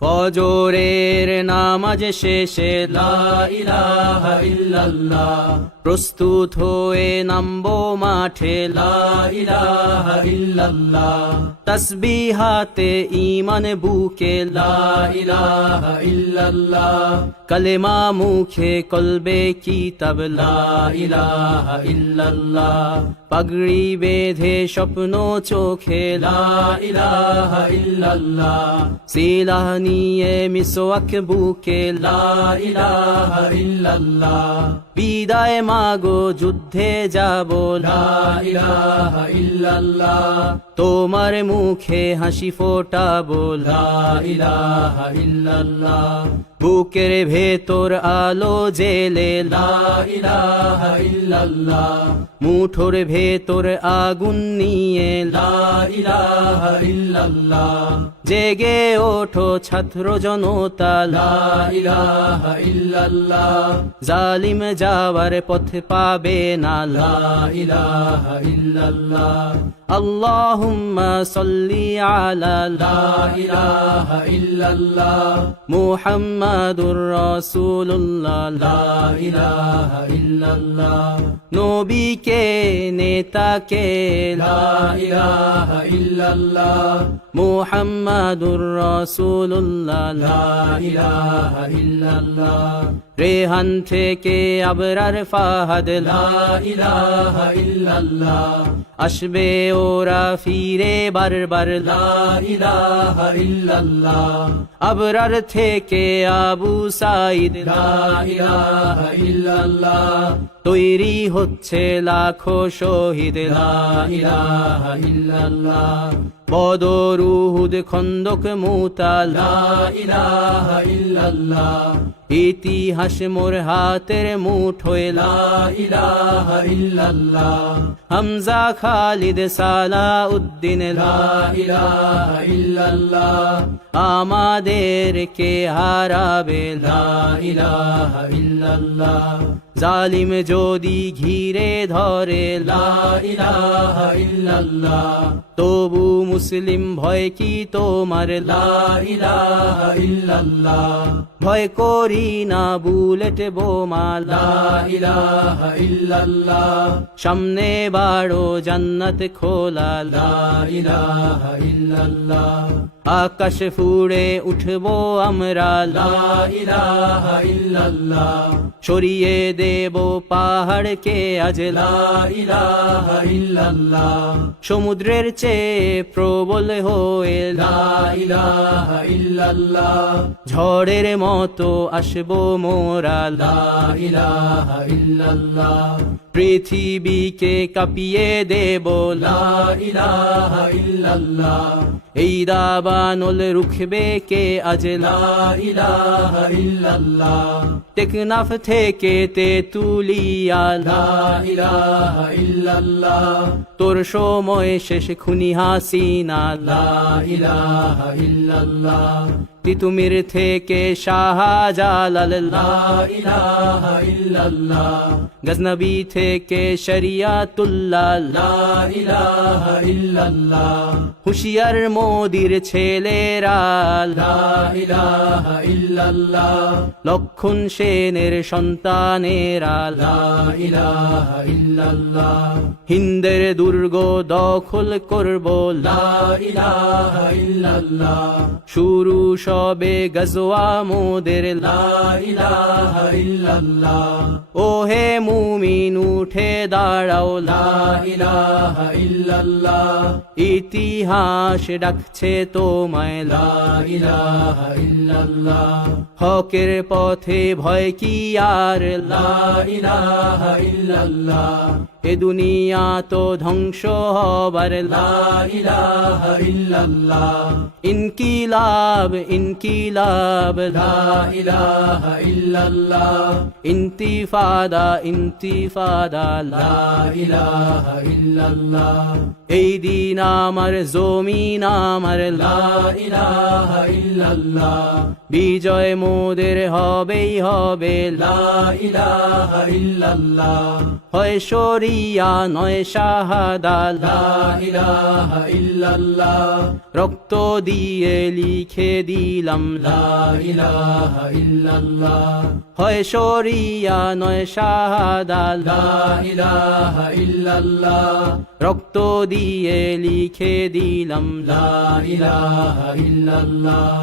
ফজরের নামাজ শেষে লা ইলাহা ইল্লাল্লাহ, প্রস্তুত হয়ে নামবো মাঠে লা ইলাহা ইল্লাল্লাহ, তাসবিহাতে ঈমান বুকে লা ইলাহা ইল্লাল্লাহ, কালেমা মুখে কলবে কিতাব লা ইলাহা ইল্লাল্লাহ, পাগড়ি বেঁধে স্বপ্ন চোখে লা ইলাহা ইল্লাল্লাহ, সিলাহ নিয়ে মিসওয়াক বুকে লা ইলাহা ইল্লাল্লাহ, বিদায় মাগো যুদ্ধে যাব লা ইলাহা ইল্লাল্লাহ, তোমার মুখে হাসি ফোটাবো লা ইলাহা ইল্লাল্লাহ, বুকের ভেতর আলো জেলে লা ইলাহা ইল্লাল্লাহ, মুঠোর ভেতর আগুন নিয়ে লা ইলাহা ইল্লাল্লাহ, জেগে ওঠো ছাত্র জনতা লা ইলাহা ইল্লাল্লাহ, জালিম যাওয়ার পথ পাবে না লা ইলাহা ইল্লাল্লাহ, আল্লাহুম্মা সাল্লি আলা লা ইলাহা ইল্লাল্লাহ, মুহাম্মাদুর রাসূলুল্লাহ লা ইলাহা ইল্লাল্লাহ, নবীকে নেতাকে লা ইলাহা ইল্লাল্লাহ, মুহাম্মাদুর রাসূলুল্লাহ লা ইলাহা ইল্লাল্লাহ, রেহান থেকে আবরার ফাহাদ লা ইলাহা ইল্লাল্লাহ, আসবে ওরা ফিরে বারবার লা ইলাহা ইল্লাল্লাহ, আবরার থেকে আবু সাইদ লা ইলাহা ইল্লাল্লাহ, তৈরি হচ্ছে লাখো শহীদ লা ইলাহা ইল্লাল্লাহ, বদর উহুদ খন্দক মুতা লা ইলাহা ইল্লাল্লাহ, ইতিহাস মোর হাতের মুঠোয় লা ইলাহা ইল্লাল্লাহ, হামজা খালিদ সালাউদ্দিন লা ইলাহা ইল্লাল্লাহ, আমাদেরকে হারাবে লা ইলাহা ইল্লাল্লাহ, জালিম যদি ঘিরে ধরে লা ইলাহা ইল্লাল্লাহ, তবু মুসলিম ভয় কি তোমার লা ইলাহা ইল্লাল্লাহ, ভয় করি না বুলেট বোমা লা ইলাহা ইল্লাল্লাহ, সামনে বাড়ো জান্নাত খোলা লা ইলাহা ইল্লাল্লাহ, আকাশ ফুড়ে উঠবো আমরা লা ইলাহা ইল্লাল্লাহ, সরিয়ে দেব পাহাড়কে আজ লা ইলাহা ইল্লাল্লাহ, সমুদ্রের চেয়ে প্রবল হয়ে লা ইলাহা ইল্লাল্লাহ, ঝড়ের মতো আসবো মোরা লা ইলাহা ইল্লাল্লাহ, পৃথিবীকে কাঁপিয়ে দেব লা ইলাহা ইল্লাল্লাহ, এই দাবানল রুখবে কে আজ লা ইলাহা ইল্লাল্লাহ, টেকনাফ থেকে তেতুলিয়া লা ইলাহা ইল্লাল্লাহ, তোর সময় শেষ খুনি হাসিনা লা ইলাহা ইল্লাল্লাহ, তিতুমির থেকে শাহজালাল লা ইলাহা ইল্লাল্লাহ, গজনবী থেকে শরিয়াতুল্লাহ লা ইলাহা ইল্লাল্লাহ, হুশিয়ার মোদির ছেলেরা লা ইলাহা ইল্লাল্লাহ, লক্ষণ সেনের সন্তানেরা লা ইলাহা ইল্লাল্লাহ, হিন্দের দুর্গ দখল করব লা ইলাহা ইল্লাল্লাহ, শুরু সবে গজওয়া মোদের লা ইলাহা ইল্লাল্লাহ, ওহে মুমিন উঠে দাঁড়াও লা ইলাহা ইল্লাল্লাহ, ইতিহাস ডাকছে তোমায় লা ইলাহা ইল্লাল্লাহ, হকের পথে ভয় কি আর লা ইলাহা ইল্লাল্লাহ, এ দুনিয়া তো ধ্বংস হবার লা ইলাহা ইল্লাল্লাহ, ইনকিলাব ইনকিলাব লা ইলাহা ইল্লাল্লাহ, ইন্তিফাদা ইন্তিফাদা লা ইলাহা ইল্লাল্লাহ, এই দিন আমার জমিন আমার লা ইলাহা ইল্লাল্লাহ, বিজয় মোদের হবেই হবে লা ইলাহা ইল্লাল্লাহ, হয় শরী শরিয়া নয় শাহাদা লা ইলাহা ইল্লাল্লাহ রক্ত দিয়ে লিখে দিলাম লা ইলাহা ইল্লাল্লাহ হয় শরিয়া নয় শাহাদা লা ইলাহা ইল্লাল্লাহ রক্ত দিয়ে লিখে দিলাম লা ইলাহা ইল্লাল্লাহ